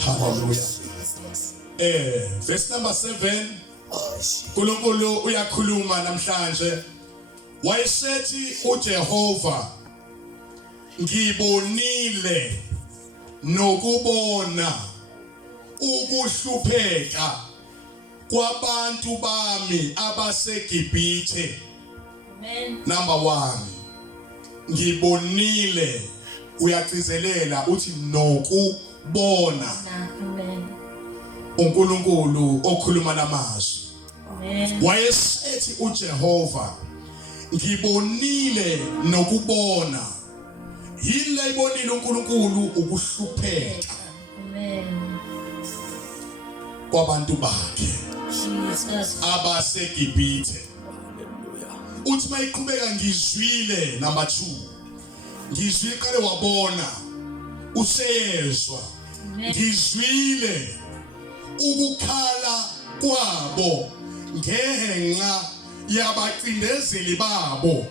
Hallelujah. Verse number 7. uNkulunkulu uyakhuluma namhlanje. Wayesethi uJehova, ngibonile nokubona ukuhlupheka kwabantu bami abaseGibhithe. Amen. Number 1. Ngibonile, uyagcizelela uthi nokubona. Amen. uNkulunkulu okhuluma namazwi. Amen. Wayesethi uJehova, ngibonile nokubona. Yini ayibonile uNkulunkulu? Ukuhlupheka Amen. kwabantu bakhe Jesus. abaseGibhithe. Uthi mayiqhubeka ngizwile, number 2. Ngizwile qale wabona, useyezwa. Ngizwile ukukhala kwabo ngenxa yabacindezeli babo,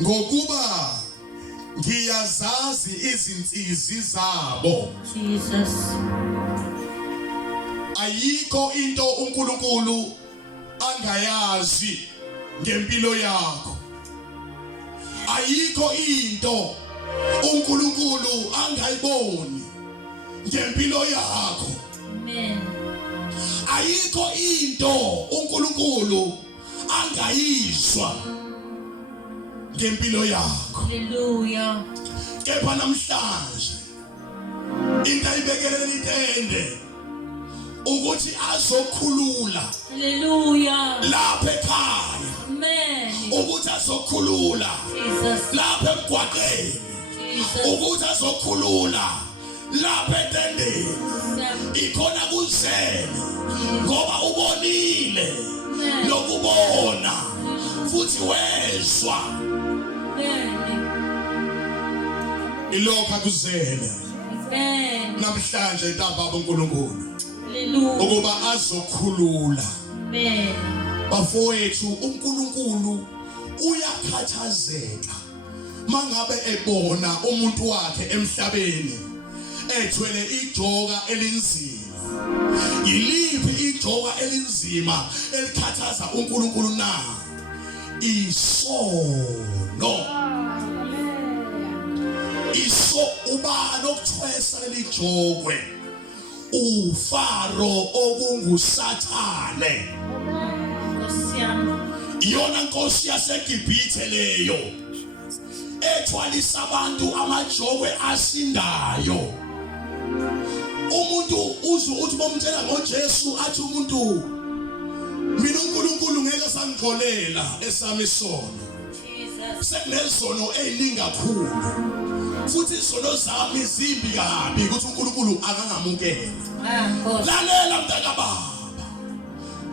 ngokuba ngiyazazi izinsizi zabo. Jesus. Ayikho into uNkulunkulu angayazi ngempilo yakho. Ayikho into uNkulunkulu angayiboni ngempilo yakho. Amen. Ayikho into uNkulunkulu angayizwa ngempilo yakho. Hallelujah. Kepha namhlanje into ayibekelele itende ukuthi azokhulula Hallelujah. lapha ekhaya, Amen. ukuthi azokhulula Jesus. lapha emgwaqeni, Jesus. ukuthi azokhulula lapha etendeni. Ikhona kuzele ngoba ubonile lokubona futhi wezwa. Amen. Ilokho akuzele Amen. namhlanje intaba uNkulunkulu Hallelujah. ukuba azokhulula. Amen. Bafowethu, uNkulunkulu uyakhathazeka mangabe ebona umuntu wakhe emhlabeni ethwele ijoka elinzima. Yiliphi ijoka elinzima elikhathaza uNkulunkulu na? Isono. Ubani okuthwesa lelijokwe? uFaro okunguSathane. Iyona nkosi yaseGibhithe leyo ethwalisa abantu amajokwe asindayo. Umuntu uzwe uthi bomtshela ngoJesu athi umuntu, mina uNkulunkulu ngeke sangixolela esami isono. Sekunezono eziningi kakhulu futhi izono zami zimbi kabi ukuthi uNkulunkulu akangamukela. Lalela mntaka baba,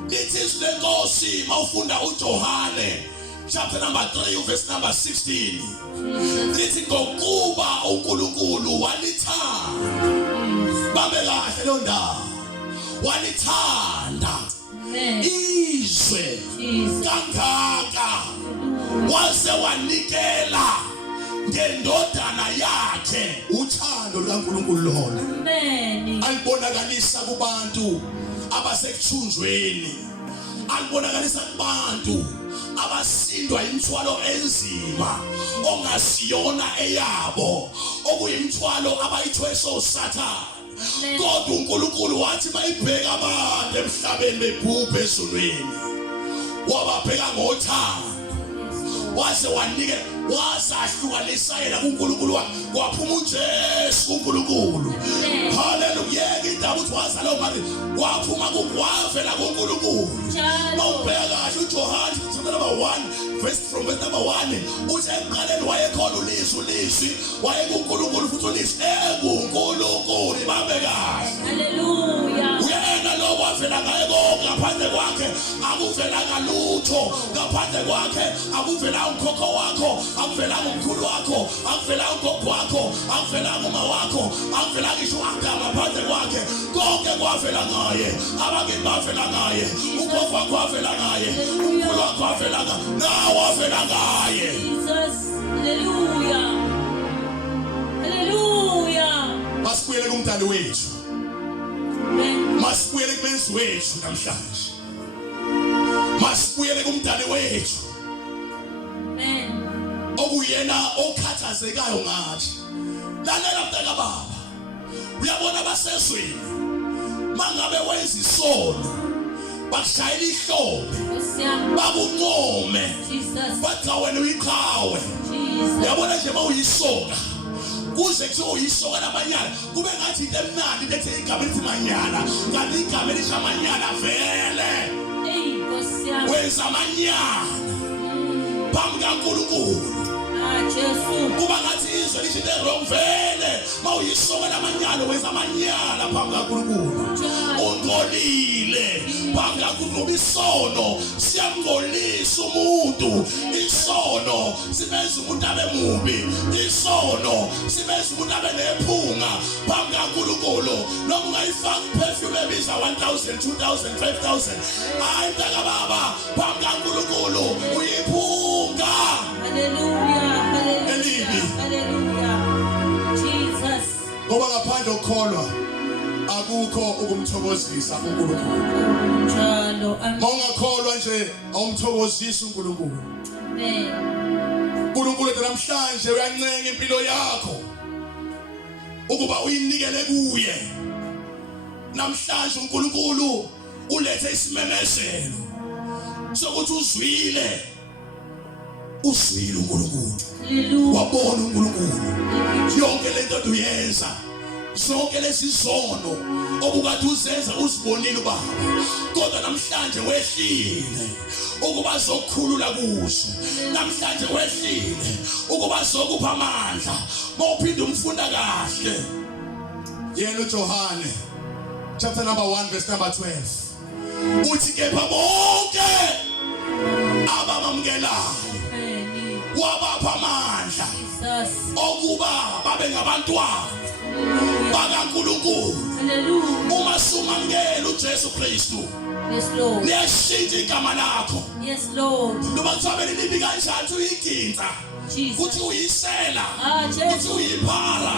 lithi izwi lenkosi mawufunda uJohane chapter number 3 verse number 16. Lithi ngokuba uNkulunkulu walithanda, babe kahle lo ndaba, walithanda izwe kangaka wase wanikela ngendodana yakhe. Uthando lukaNkulunkulu lona Amen. alibonakalisa kubantu abasekuthunjweni, alibonakalisa kubantu abasindwa imithwalo enzima ongasiyona eyabo, okuyimithwalo abayithwesa uSathane. Kodwa uNkulunkulu wathi mayibheka abantu emhlabeni bebhubhe ezulwini, wababheka ngothando, wase wanike, wasahlukanisa yena kuNkulunkulu wakhe, kwaphuma uJesu kuNkulunkulu. Hallelujah. Indaba uthi wazalo mari waphuma kukwavela kuNkulunkulu. Mawubheka kahle uJohane chapter number 1 from verse number 1 uthi ekuqaleni wayekhona ulizwi wayekuNkulunkulu futhi ulizwi ekuNkulunkulu. Babe kahle. Hallelujah. Uyena lo wavela ngaye konke, ngaphandle kwakhe akuvelanga lutho, ngaphandle kwakhe akuvela ukhokho wakho, akuvelanga umkhulu wakho, akuvelanga ugogo wakho, akuvelanga uma wakho, akuvelanga ngisho ngaphandle kwakhe konke kwavela ngaye. Abangeni bavela ngaye, ugogo wakho wavela ngaye, umkhulu wakho wavela ngaye, nawe wavela ngaye. Jesus. Hallelujah. Hallelujah. Masibuyele kumdali wethu. Masibuyele kumenzi wethu namhlanje. Masibuyele kumdali wethu. Amen. Okuyena okhathazekayo ngathi. Lalela mntaka baba. Uyabona basezweni. Mangabe wenza isono. Bakushayela ihlombe. Bakuncome. Bathi wena uyiqhawe. Uyabona nje mawuyisoka. Kuze kuthiwa uyisoka namanyala kube ngathi into emnandi bethe igama elithi manyala kanti igama elithi amanyala vele wenza amanyala phambi kaNkulunkulu kuba ngathi izwe lithi into wrong vele mawuyisoka namanyala wenza amanyala phambi kaNkulunkulu ungcolile phambi kaNkulunkulu isono siyamngcolisa umuntu isono sibenza umuntu abe mubi isono sibenza umuntu abe nephunga phambi kaNkulunkulu noma ungayifaka iperfume ebiza 1000 2000 5000 hayi mntaka baba phambi kaNkulunkulu uyiphunga. Hallelujah, hallelujah, hallelujah. Jesus. Ngoba ngaphandle kokukholwa akukho ukumthokozisa uNkulunkulu. Njalo amen. Mawungakholwa nje awumthokozisi uNkulunkulu. Amen. uNkulunkulu namhlanje uyancenga impilo yakho ukuba uyinikele kuye. Namhlanje uNkulunkulu ulethe isimemezelo sokuthi uzwile uNkulunkulu. Wabona uNkulunkulu yonke lento uyenza zonke lezi zono obukade uzenza uzibonile ubaba kodwa namhlanje wehlile ukuba zokukhulula kuzo. Namhlanje wehlile ukuba zokupha amandla mawuphinde umfunda kahle yena uJohane chapter number 1 verse number 12 uthi kepha bonke abamamukelayo wabapha amandla okuba babe ngabantwana bakaNkulunkulu. Uma sumamukela uJesu Kristu liyashintsha igama lakho. Yes Lord. Noma kuthabele libi kanjani uyiginta kuthi uyisela kuthi uyiphara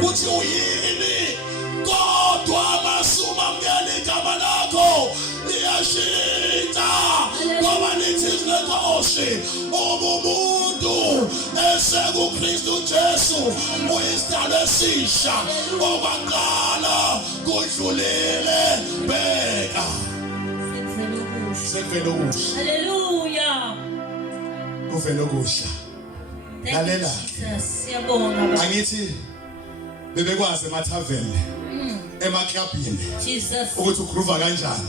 kuthi uyini kodwa masumamukela igama lakho liyashintsha ngoba lithi lenkosi umuntu esekuKristu Jesu uyisidalwa esisha okwaqala kudlulile bheka sekuvela okusha. Hallelujah. Kuvela okusha. Lalela. Siyabonga baba. Angithi bebekwazi emathaveni emaklabhini ukuthi ugroova kanjani.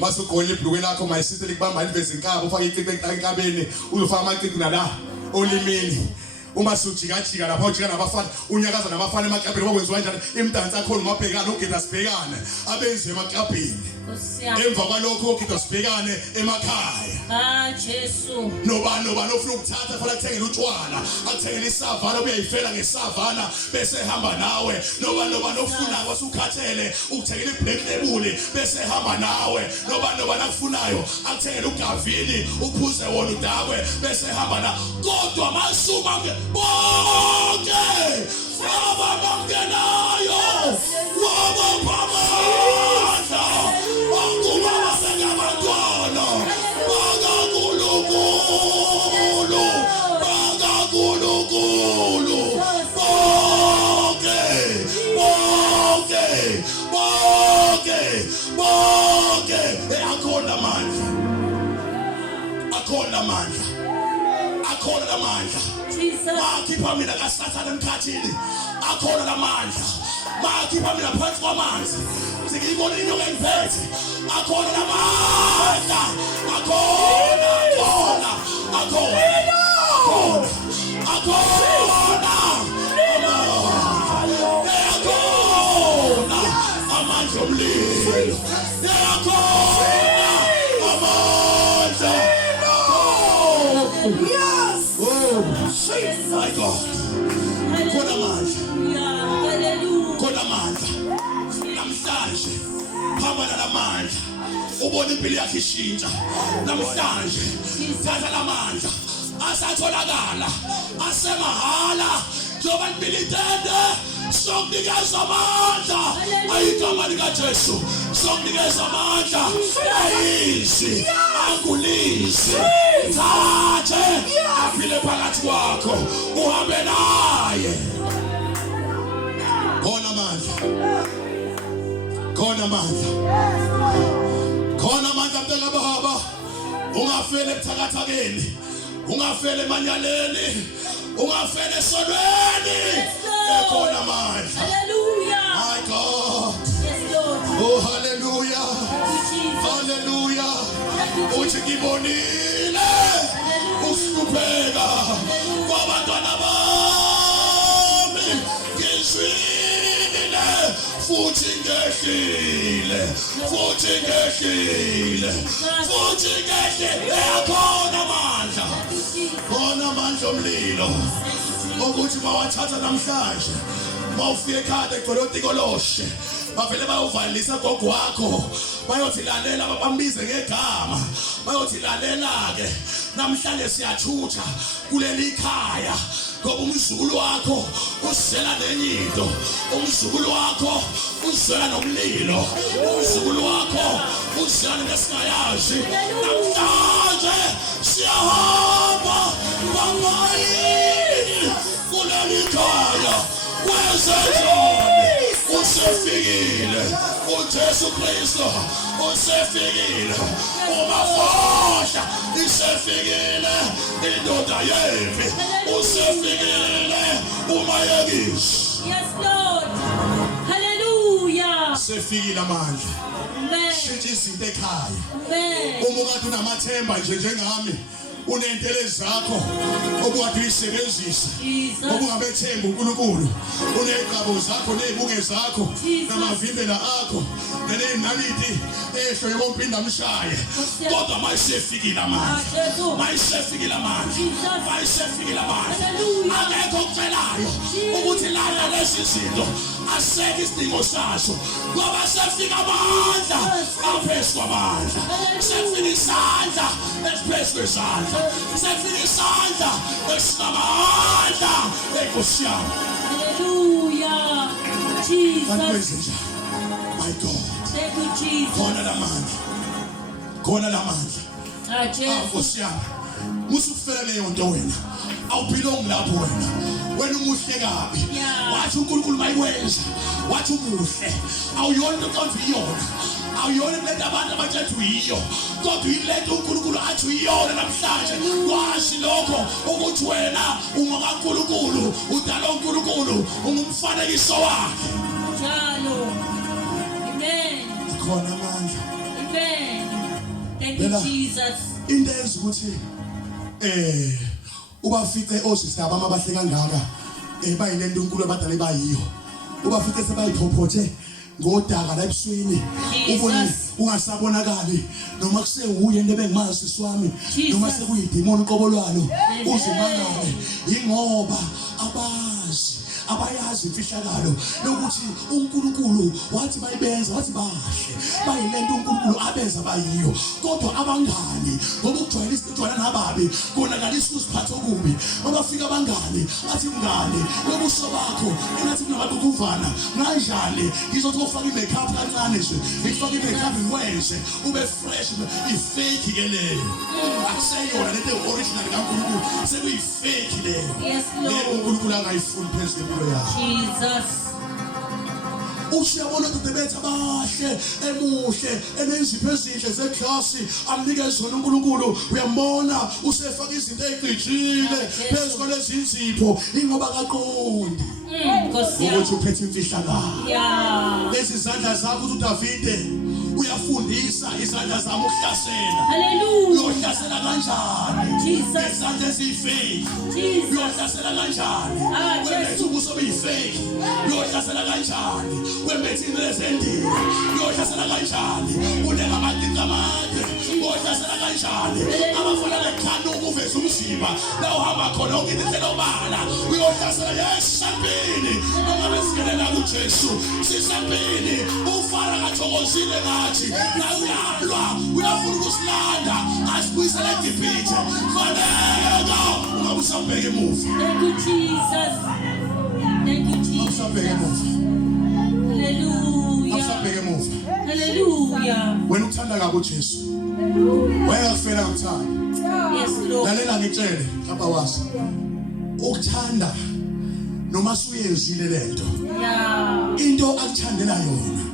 Base ugola ibhluke lakho mayisithi likubamba iveze inkaba ufaka iciceke enkabeni uzofaka amaciceke nala olimini. Uma sujika lapha ujika nabafana unyakaza nabafana emaklabhini bakwenziwa kanjani imdansi yakho ngabhekana ugida sibhekane abenzi emaklabhini. Emva kwalokho ugida sibhekane emakhaya. Jesu. Nobani ofuna ukuthatha funa kuthengela utshwala akuthengela isavana uyayifela ngesavana bese ehamba nawe. Nobani ofuna wasukhathele ukuthengela iblack label bese ehamba nawe. Nobani akufunayo akuthengela ugavini uphuze wona udakwe bese ehamba na. Kodwa masuma bonke abamamukelayo wabaphamandla ukuba babe ngabantwana bakaNkulunkulu. Bonke akhona amandla makhipha mina kaSathane emkhathini akhona amandla makhipha mina phansi kwamanzi ngiyibona into engiphethe akhona amandla akhona amandla omlilo yes my God khona amandla namhlanje hamba namandla ubona impilo yakhe ishintsha namhlanje thatha lamandla asatholakala asemahala njoba impilo itende sokunikeza amandla ayigama likaJesu sokunikeza amandla ayizwi angulisi thathe aphile phakathi kwakho uhambe naye khona amandla khona amandla khona amandla mntaka baba ungafele ebuthakathakeni ungafele emanyaleni ungafele esonweni ekhona amandla Hallelujah. my God Yes, Lord. oh hallelujah Thank you, Jesus. hallelujah Thank you, uthi ngibonile ukuhlupheka kwabantwana bami ngizwile futhi ngehlile futhi ngehlile futhi ngehlile khona amandla khona amandla omlilo ukuthi mawathatha namhlanje mawufika ekhaya egolodikoloshe bavele bayovalisa gogo wakho bayothi lalela bambize ngegama bayothi lalela ke namhlanje siyathutha kuleli khaya ngoba umzukulu wakho usela nenyito umzukulu wakho uzela nomlilo umzukulu wakho uzela ngesingayazi namhlanje siyahamba bangayini kuleli khaya wezezoni usefikile uJesu Kristu usefikile umafohla isefikile indoda yempi usefikile umayekisi Yes, Lord. Hallelujah. sefikile amandla Amen. shintsha izinto ekhaya Amen. uma kade unamathemba nje njengami unentele zakho obukade uyisebenzisa Jesus. obungabethemba uNkulunkulu unezigqabo zakho nezibuke zakho namavimbela akho nenaliti ehlo yompinda mshaye kodwa mayisefikile amandla mayisefikile amandla mayisefikile amandla akekho okucelayo ukuthi lana lezi zinto aseke isidingo saso ngoba sefika amandla aphezu kwamandla sefika isandla esiphezu kwesandla sefika isandla esinamandla enkosi yami Hallelujah. Jesus. kanti my God Thank you, Jesus. khona lamandla Ah, Jesus. Nkosi yami musufela leyo nto wena awuphilongi lapho wena umuhle kabi Yeah. wathi uNkulunkulu mayiwenza wathi umuhle awuyona into konke iyona awuyona lento abantu abathethe uyiyo kodwa ilento uNkulunkulu athi uyiyona namhlanje kwazi lokho ukuthi wena ungakaNkulunkulu udala uNkulunkulu ungumfanekiso wakhe Jalo. Amen. khona amandla Amen. Thank you, Bella. Jesus. into eyenza ukuthi ubafice osista abama abahle kangaka bayilento uNkulunkulu abadala bayiyo ubafice sebayiphophothe ngodaka la ebusweni ubone ungasabonakali noma kusewuye into bengimazi siswami noma sekuyidimoni uqobolwalo uzimangale ingoba abayazi imfihlakalo lokuthi uNkulunkulu wathi bayibenza wathi bahle bayilento uNkulunkulu abenza bayiyo kodwa abangani ngoba ukujwayelisa ukujwayela nababi konakalisa usiphatho kubi mabafika abangani athi mngani lobuso bakho engathi kunabantu kuvana kanjani ngizothi ufake imakeup kancane nje ngifake imakeup ngikwenze ube fresh ifake ke leyo akuseyona lento original kaNkulunkulu sekuyifake leyo Yes, Lord. uNkulunkulu angayifuni phezulu Jesus. usiyabona ukuthi bethu abahle emuhle enezipho ezinhle zeklasi amnikeze zona uNkulunkulu uyambona usefaka izinto ezicijile phezulu lezizipho ingoba kaqondi Nkosi yami. ukuthi uphethe imfihlakalo Yeah. lezi izandla zakho uDavide uyafundisa izandla zami ukuhlasela Hallelujah. uyohlasela kanjani Jesus. izandla ezifake Jesus. uyohlasela kanjani wembethe ubuso obuyifake uyohlasela kanjani wembethe into ezendile uyohlasela kanjani uneka amadinga amade uyohlasela kanjani abafana lekhanuka uveze umzimba la uhamba khona onke indlela obala uyohlasela yesambini noma besikelela kuJesu sisambini ufana kathokozile ngathi na uyalwa uyafuna ukusilanda asibuyisele eGibhithe faneka ungabe usabheka emuva Thank you, Jesus. Thank you, Jesus. usabheka emuva Hallelujah. Hallelujah. Wena uthanda kabi uJesu. Wena akufela ngokuthanda. Yes, Lord. Lalela ngitshele lapha wazi. Ukuthanda noma suyezile lento. Yeah. Into akuthandela yona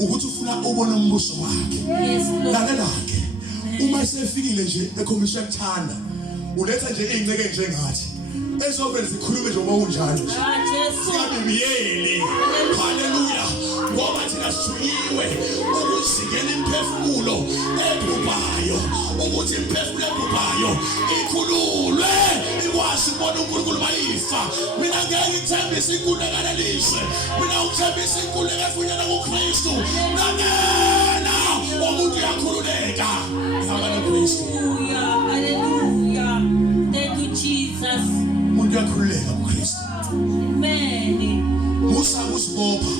ukuthi ufuna ubone umbuso wakhe. Yes, Lord. Lalela ke. Uma esefikile nje ekhomisha ukuthanda, uletha nje inceke njengathi. Ezovela zikhulume nje ngoba unjalo. Jesu. Siyabiyeli. Hallelujah. Ngoba thina sithuyiwe ukuzingela imphefumulo ebhubhayo, ukuthi imphefumulo ebhubhayo ikhululwe ikwazi ukubona uNkulunkulu mayifa. Mina ngeke ngithembise inkululeko lelizwe, mina ngithembise inkululeko efunyanwa kuKristu. Lalela umuntu uyakhululeka ihamba noKristu. Hallelujah. Thank you, Jesus. Umuntu uyakhululeka kuKristu. Amen. Musa usibopha.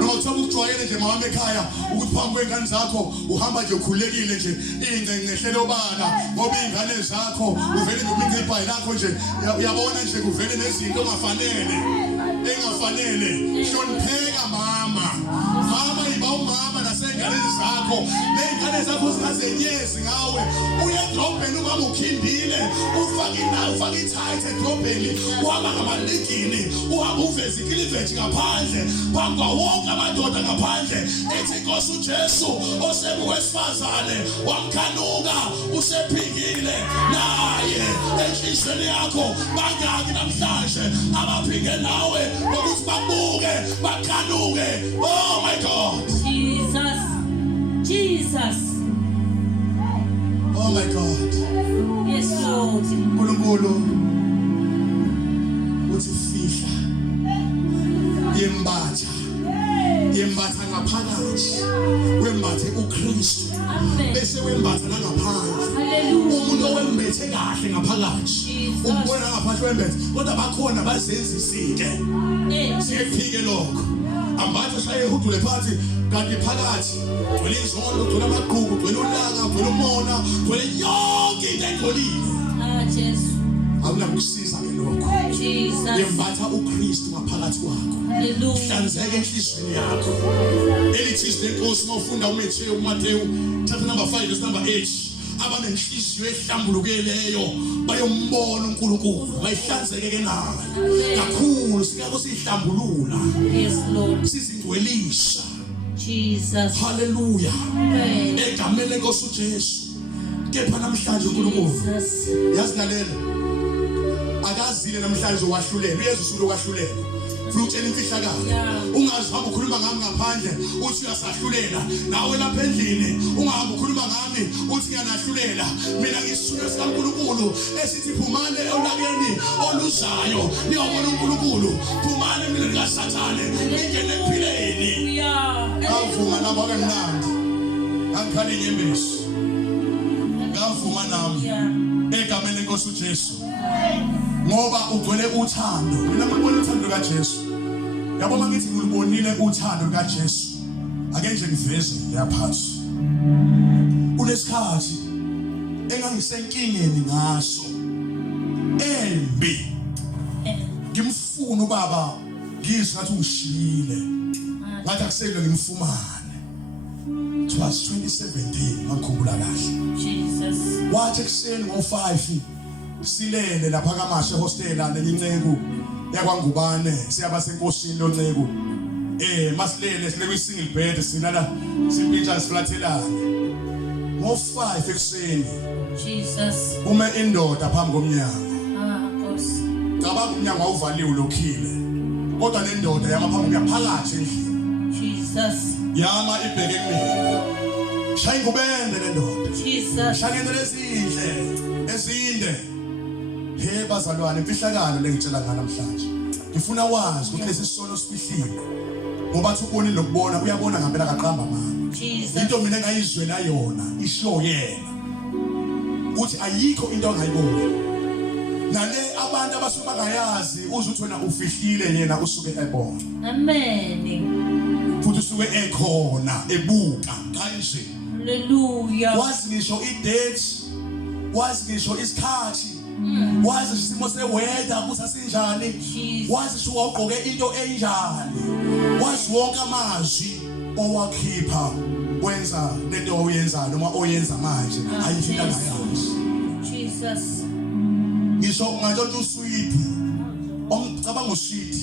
Nothoba ukujwayele nje mama ekhaya ukuthi phambi kwengane zakho uhamba nje ukhulekile nje ingcencehlele obala ngoba izingane zakho uvele nje umince ibhayi lakho nje uyabona nje kuvele nezinto engafanele hlonipheka mama yiba umama nasenganeni zakho nezingane zakho zingazenyezi ngawe uye edrobheni ungaba ukhindile ufaka ithayithi edrobheni uhamba ngamaligini uhamba uveza ikilivethi ngaphandle phambi kwawonke amadoda ngaphandle ethi Nkosi uJesu osebowesifazane wamkhanuka usephingile naye enhlizweni yakho bangaki namhlanje abaphinge nawe ukuthi babuke bakhanuke. Oh my God, Jesus. Oh my God. Yes, Lord. uNkulunkulu uthi fihla yembatha ngaphakathi wembathe uKristu bese wembatha nangaphandle. Hallelujah. Umuntu owembethe kahle ngaphakathi ubona ngaphandle wembethe kodwa bakhona bazenzisike siyephike lokho ambatha shaye udule phansi kanti phakathi gwele izolo gwele amaqhubu gwele ulaka gwele umona gwele yonke into engcolile. Jesu. Awunakusiza ke lokho. Jesus. Yembatha uKristu ngaphakathi kwakho. Hallelujah. Hlanzeka enhlizweni yakho. Elithi lenkosi mawufunda uMateyu chapter number 5 verse number 8 abanenhliziyo ehlambulukeleyo bayombona uNkulunkulu bayihlanzeke ke nayo kakhulu sikako sihlambulula. Yes, Lord. Sizingcwelisa. Jesus. Hallelujah. Amen. Egameni lenkosi uJesu. Kepha namhlanje uNkulunkulu yazilalela akazile namhlanje owahlulela uYesu usuku lokwahlulela ufuna ukutshela imfihlakalo ungazi hamba ukhuluma ngami ngaphandle uthi uyasahlulela nawe lapha endlini ungahamba ukhuluma ngami uthi ngiyanahlulela mina ngisisuke sikaNkulunkulu esithi phumane olakeni oluzayo niyobona uNkulunkulu phumane mina likaSathane ingene empilweni avuma nabo ke mnandi angikhali inyembezi ngavuma nami egameni lenkosi uJesu ngoba ugcwele uthando. Mina ngibona uthando kaJesu. Yabo mangithi ngilibonile uthando kaJesu ake nje ngiveze yaphansi. Kunesikhathi engangisenkingeni ngaso embi ngimfuna ubaba ngizwe ngathi ungishiyile ngathi akusele ngimfumane. It was 2017 ngikhumbula kahle. Jesus. Wathi ekseni ngo5 silele lapha kaMashe hostela lencegu yakwaNgubane siyaba senkosini loncegu masilele sile kwi-single bed silala simpintsha siflathelana ngo5 ekseni. Jesus. Uma indoda phambi komnyango Nkosi. cabanga umnyango awuvaliwe ulokhile kodwa nendoda yama phambi yaphakathi endlini. Jesus. Yama ibheke kumina shaya ngubende lendoda. Jesus. Shaya ezinde. He bazalwane imfihlakalo lengitshela ngana namhlanje. Ngifuna wazi ukuthi lesisono sifihlile. Ngobathi ubonile lokubona uyabona ngempela kaqamba mama. Jesus. Into mina engayizwela yona isho yena. Uthi ayikho into angayiboni. Nale abantu abasuke bangayazi uze uthi wena ufihlile yena usuke ebona. Amen. Futhi usuke ekhona ebuka kanje. Hallelujah. Wazi ngisho idate, wazi ngisho isikhathi, wazi isimo seweather kusasinjani, wazi sho waqoke into enjani, wazi wonke amazwi owakhipha wenza lento oyenzayo noma oyenza manje ayithinta ngayazi Jesus. ngisho ungathola usweet omcabanga usweet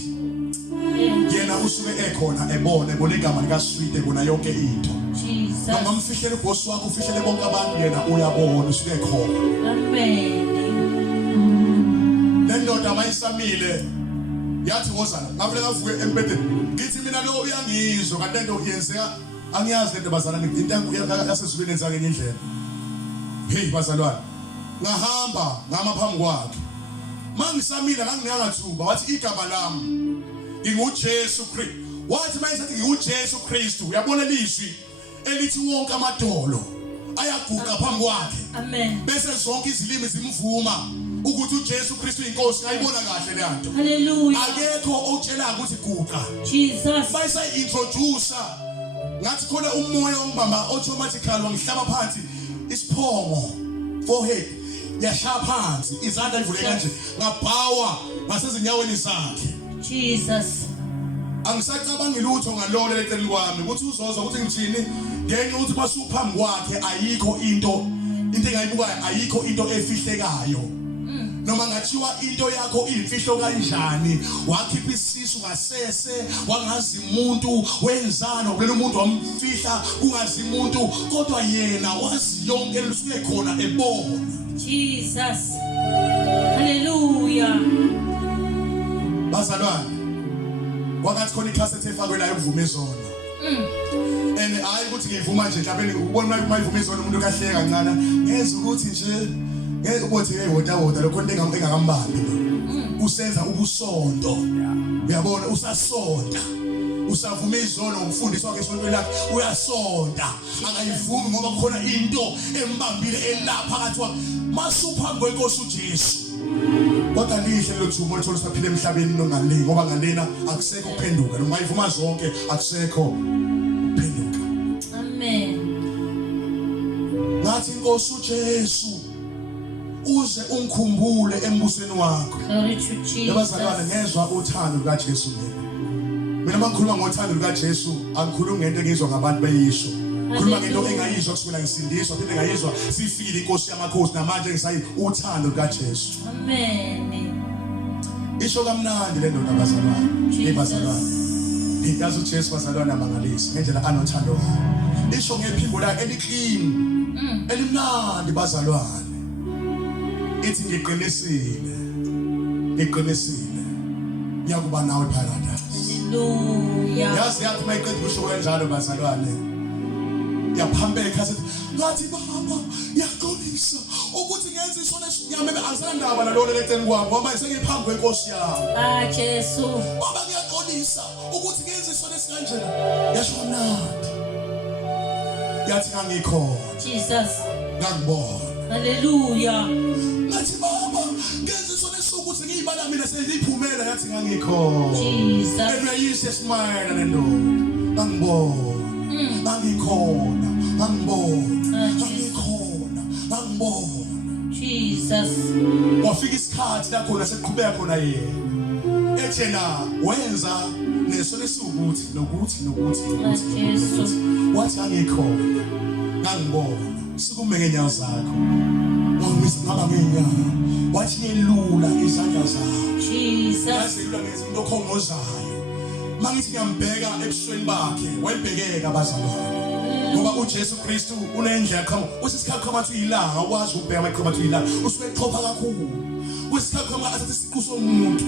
yena usuke ekhona ebona igama lika sweet ebona yonke into Jesus. noma umfihlela uboss wakho ufihlele bonke abantu yena uyabona usuke ekhona Amen. lendoda mayisamile yathi wozana ngavule ngavuke empedeni ngithi mina lo uyangizwa kanti lento yenzeka angiyazi lento bazalwane into yasezulwini yenza ngenye indlela hey bazalwane ngahamba ngama phambi kwakhe mangisamile ngangingathuba wathi igama lami nginguJesu Kristu wathi mayisathi nginguJesu Kristu uyabona lizwi elithi wonke amadolo ayaguqa phambi kwakhe Amen. bese zonke izilimi zimvuma ukuthi uJesu Kristu inkosi ngayibona kahle le nto Hallelujah. akekho okutshela ukuthi guqa Jesus. bayisa introduce ngathi khona umoya ongibamba automatically wangihlaba phansi isiphongo forehead yashaya phansi izandla livule kanje ngabhawa ngasezinyaweni zakhe Jesus. angisacabanga lutho ngalolo leqeli kwami ukuthi uzozwa ukuthi ngithini ngenye ukuthi basuphambi kwakhe ayikho into engayibukayo ayikho into efihlekayo noma ngathiwa into yakho imfihlo kanjani wakhipha isisu ngasese wangazi umuntu wenzana kulela umuntu wamfihla kungazi umuntu kodwa yena wazi yonke lisuke khona ebona Jesus. Hallelujah. bazalwane wakathi khona icassette efakwe la evuma izona and hayi ukuthi ngivuma nje mhlawumbe ubona mayivuma izona umuntu kahleka kancane ngeza ukuthi nje ngeke ubothi hey woda lokho into engakambambi lo usenza ubusonto uyabona usasonta usavuma izona ngokufundiswa kwesontweni lakhe uyasonta akayivumi ngoba kukhona into embambile elapha phakathi kwakhe masuphambi kwenkosi uJesu kodwa lihle lothumo olithola siphile emhlabeni nongale ngoba ngalena akusekho ukuphenduka noma ivuma zonke akusekho ukuphenduka Amen. ngathi inkosi uJesu uze ungikhumbule embusweni wakho Glory to Jesus. yabazalwane ngezwe uthando lukaJesu mina mangikhuluma ngothando lukaJesu angikhulumi ngento engizwa ngabantu beyisho khuluma ngento engayizwa kusukela ngisindiswa phinde ngayizwa sifikile inkosi yamakhosi namanje ngisayi uthando lukaJesu Amen. isho kamnandi le ndoda bazalwane ebazalwane ngiyazi uJesu bazalwane amangalisi ngendlela anothando wakhe isho ngephimbo lakhe eliclean elimnandi bazalwane ithi ngiqinisile ngiyakuba nawe paradise Hallelujah. yazi yathi mayiqeda kusho kanjalo bazalwane yaphambeka asethi ngathi baba yaxolisa ukuthi ngenze isona esinyama angisanandaba nalona leceni kwami ngoba sengiphambi kwenkosi yami Jesu. baba ngiyaxolisa ukuthi ngenze isona esikanjena yasho nandi yathi ngangikhona Jesus. ngangibona Hallelujah. ngathi baba ngenze isona esukuthi ngiyibala mina seliphumela yathi ngangikhona Jesus. Elwayise smile nendoda ngangibona ngangikhona ngangibona Jesus. wafika isikhathi la khona seqhubeka khona yena ethena wenza nesona esukuthi nokuthi Jesus. wathi angikhona ngangibona sikume ngenyawo zakho wangisa ngaba ngenyawo wathi yelula izandla zakho Jesus. yazelula ngezinto okhongozayo mangithi ngiyambheka ebusweni bakhe wayibhekeka abazalwane ngoba uJesu Kristu unendlela qhamu usisikhathi qhamathu ilanga ukwazi ukubheka maqhamathu ilanga usuke eqhopha kakhulu usisikhathi qhamu athathe isiqu somuntu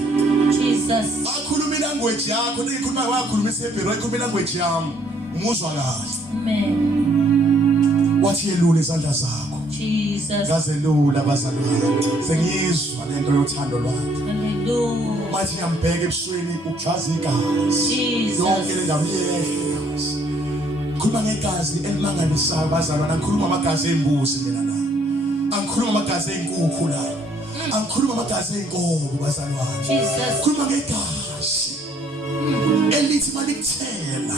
Jesus. akhuluma ilanguage yakho neyikhuluma wakhuluma isebhero ayikhuluma ilanguage yami umuzwa kahle Amen. wathi yelula izandla zakho Jesus. ngazelula abazalwane sengizwa lento yothando lwakhe Hallelujah. mathi ngiyambheka ebusweni ukuglaza igazi Jesus. yonke le ndawo yegazi khuluma ngegazi elimangalisayo bazalwane angikhuluma amagazi embuzi mina la angikhuluma amagazi enkukhu la angikhuluma amagazi enkomo bazalwane Jesus. khuluma ngegazi elithi malikuthela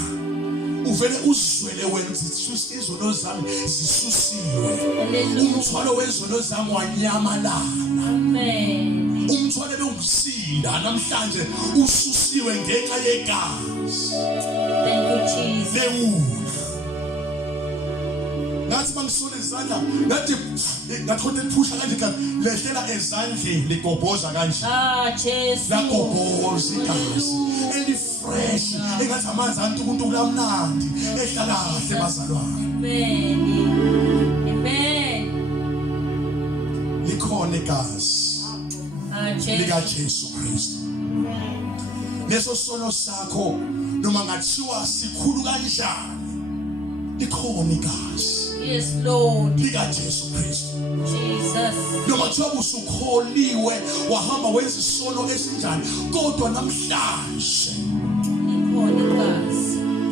uvele uzwele wena ukuthi izono zami zisusiwe Hallelujah. umthwalo wezono zami wanyamalala Amen. umthwalo bewukusinda namhlanje ususiwe ngenxa yegazi Thank you, Jesus. lewula ngathi mangisula izandla ngathi ngathonta iphusha kanje lehlela ezandleni ligobhoza kanje Jesu. la gobhoza igazi elifresh engathi amanzi antu umuntu kulamnandi ehlala kahle bazalwane. Amen. Likhona igazi lika Jesu Kristu. Leso sono sakho noma ngathiwa sikhulu kanjani likhona igazi. Yes, Lord. Lika Jesu Kristu. Jesus. Noma kuthiwa usukholiwe wahamba wenza isono esinjani kodwa namhlanje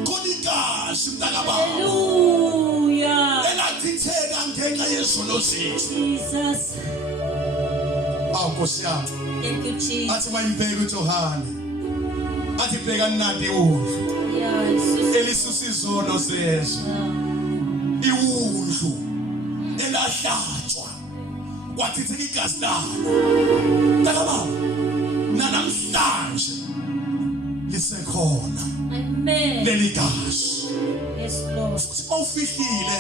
khona igazi mntaka baba. Hallelujah. Elachitheka ngenxa yezono zethu. Jesus. Nkosi yami. Thank you, Jesus. Athi mayimbheka uJohane. Athi bheka nandi udlu. Yes. Elisusa izono zezwe. Iwudlu elahlatshwa kwathitheka igazi lalo. Mntaka baba. Namhlanje lisekhona. Amen. Leli gazi. Yes, Lord. Ufihlile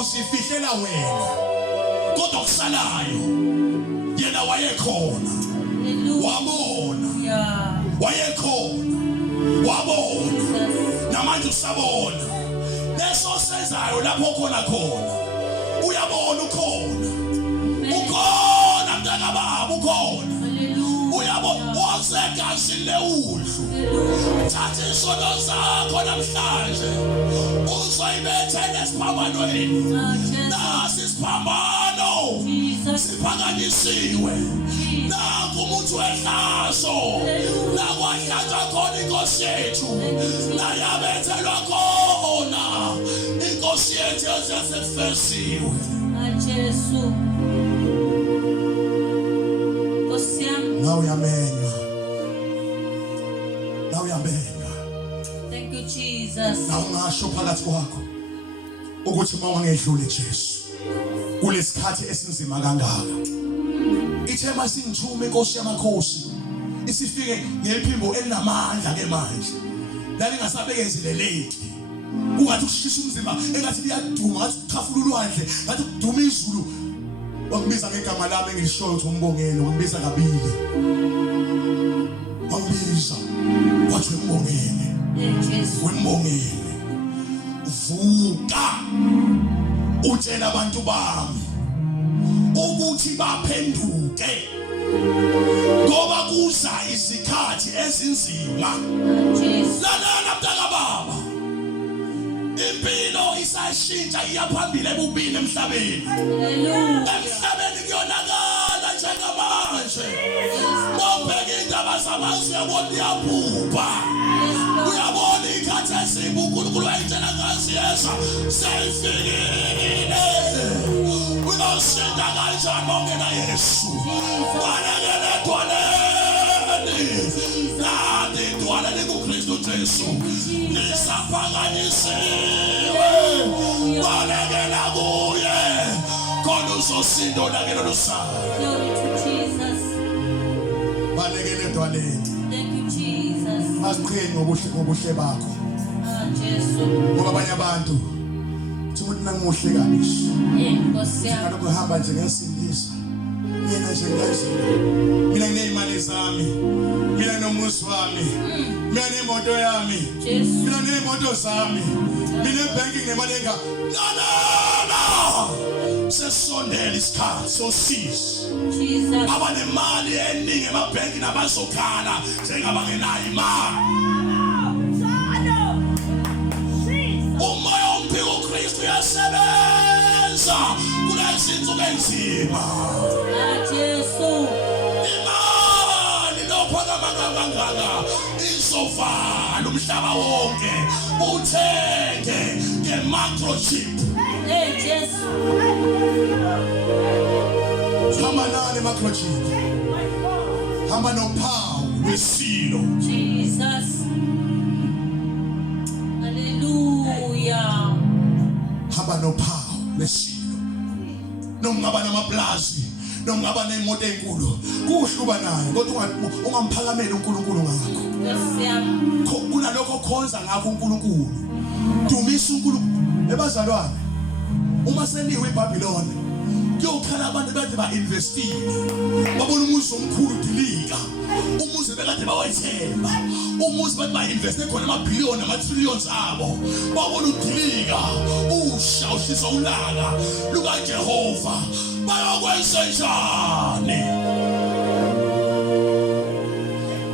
uzifihlela wena kodwa kusalayo yena wayekhona. Hallelujah. Wabona Yeah. wayekhona wabona Jesus. namanje usabona leso sezayo lapho khona uyabona ukhona mntaka baba ukhona. Hallelujah. Uyabona wasegazi lewudlu thatha isono zakho namhlanje uzoyibethela esiphambanweni. Nasi isiphambano siphakanyisiwe naku umuntu wehlazo nakwahlanjwa khona inkosi yethu nayabethelwa khona inkosi yethu yasefesiwe. Jesu. Now uyamenywa. Now uyamenywa. Thank you, Jesus. Now ungasho phakathi kwakho ukuthi mawangedlule Jesu kulesikhathi esinzima kangaka. Ithema singithume inkosi yamakhosi isifike ngeliphimbo elinamandla ke manje. Lalingasabekezeleleki. Ungathi ushisa umzimba engathi liyaduma ngathi ukhafula ulwandle ngathi kuduma izulu. Wangibiza ngegama lami engilishoyo ukuthi umbongele wangibiza kabili. Wangibiza wathi umbongele. Jesu. Wembongele. Vuka utshela abantu bami ukuthi baphenduke ngoba kuza isikhathi ezinzima. Jesu. Lalana mntaka baba. Impilo isashintsha iyaphambili ebubini emhlabeni. Hallelujah. Emhlabeni kuyonakala njengamanje. Mawubheka indaba zamazwe uyabona iyabhubha. Uyabona ikhathi ezimbi uNkulunkulu wayitshela ngazi yeza seyifikile. Uyoshintsha kanjani mawungena Yesu. Wanakele edwaleni. Nadi edwaleni kuKristu Jesu. Lisaphakanyisiwe. Wanakela kuye. Khona uzosinda onakela lusana. Glory to Jesus. Wanakele edwaleni. Thank you, Jesus. Asiqhenye ngobuhle bakho. Jesu. Ngoba abanye abantu umuntu nangimuhle kabishi. Nkosi yami. Ngalokho uhamba nje ngesindisa. Yena nje ngazile. Mina nginezimali zami. Mina nomuzi wami. Mina nemoto yami. Jesu. Mina nemoto zami. Mina ebanking nemali enga. La. Sesondela isikhathi sosizo. Jesus. Abanemali eningi emabhenki nabazokhala njengabangenayo imali. Umoya omphiko uKristu uyasebenza kulezi zinsuku enzima. Jesu. Imali lophakama kangaka izovala umhlaba wonke uthenge nge-microchip. Jesu. Hamba nani microchip. Hamba nophawu lwesilo. Jesus. Hallelujah. Hamba nophawu lwesilo. Noma ngaba namaplazi, noma ngaba nemoto enkulu, kuhluba nayo kodwa ungamphakameli uNkulunkulu ngakho. Nkosi yami. Kunalokho khonza ngakho uNkulunkulu. Dumisa uNkulunkulu. Ebazalwane uma seniwe eBabylon kuyokhala abantu kade ba-investile babona umuzi omkhulu dilika umuzi bekade bawayithemba umuzi bathi ba-investe khona amabhiliyoni ama-trillions abo babona udilika usha ushisa ulaka lukaJehova bayokwenza njani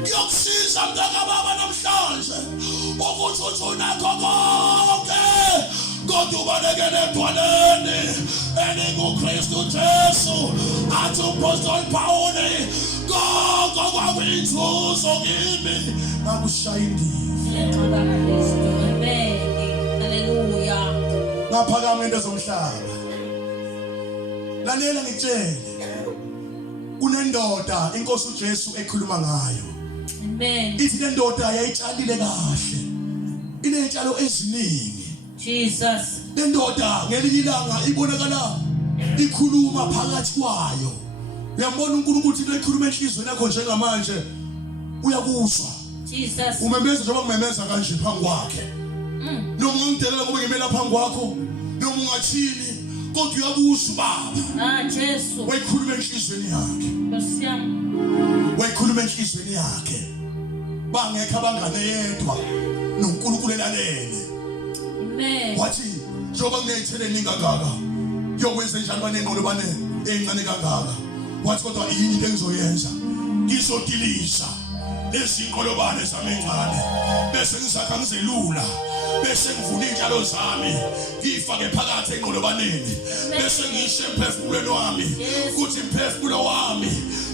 kuyokusiza mntakababa namhlanje ukuthi uthunakho konke kodwa ubalekele edwaleni elinguKristu Jesu athi uPostoli Pawuli konke okwakuyinzuzo kimi ngakushaya indiva. Haleluya. Ngaphakama into zomhlaba lalela ngitshele kunendoda inkosi uJesu ekhuluma ngayo. Amen. Ithi le ndoda yayitshalile kahle inezitshalo eziningi. Jesus. Le ndoda ngelinye ilanga ibonakala ikhuluma phakathi kwayo. Uyambona uNkulunkulu ukuthi ekhuluma enhlizweni yakho njengamanje uyakuzwa. Jesus. Umemeza njengoba ngimemeza kanje phambi kwakhe. Noma ungidelela ngoba ngimela phambi kwakho noma ungathini kodwa uyakuzwa baba. Jesu. Wayikhuluma enhlizweni yakhe. Nkosi yami. Wayikhuluma enhlizweni yakhe. Bangekho abangane yedwa noNkulunkulu elalele. Amen. Wathi njengoba kuneyithele ningakaka yokwenza njalo banengqondo bane encane kangaka wathi kodwa yini into engizoyenza ngizodilisa lezinqolobane zami encane bese ngisakha ngizelula bese ngivuna izitshalo zami ngifake phakathi enqolobaneni bese ngisho emphefumulweni wami ukuthi umphefumulo wami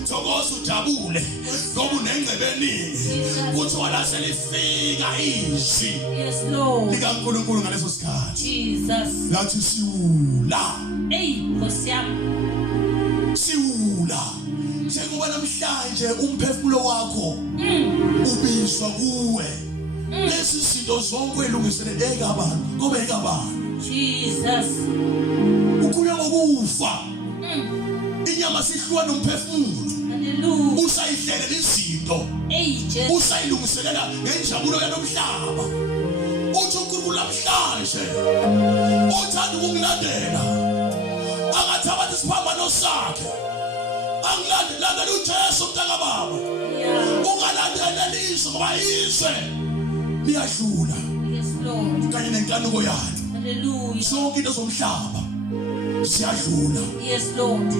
thokoza ujabule ngoba unengcebe eningi kuthi wala selifika izwi Yes Lord. likaNkulunkulu ngaleso sikhathi Jesus. lathi siwula Nkosi yami. siwula njengoba namhlanje umphefumulo wakho ubizwa kuwe lezi zinto zonke elungiselele ekabantu ngoba ekabantu Jesus. ukhulunywa ngokufa inyama sihlwa nomphefumulo. Hallelujah. Usayihlelela izinto Jesus. usayilungiselela ngenjabulo yanomhlaba uthi uNkulunkulu namhlanje uthanda ukungilandela angathabathi isiphambano sakhe angilandela uJesu mntaka baba ungalandela izwe ngoba izwe liyadlula Yes Lord. kanye nenkanuko yalo Hallelujah. zonke into zomhlaba ziyadlula Yes Lord.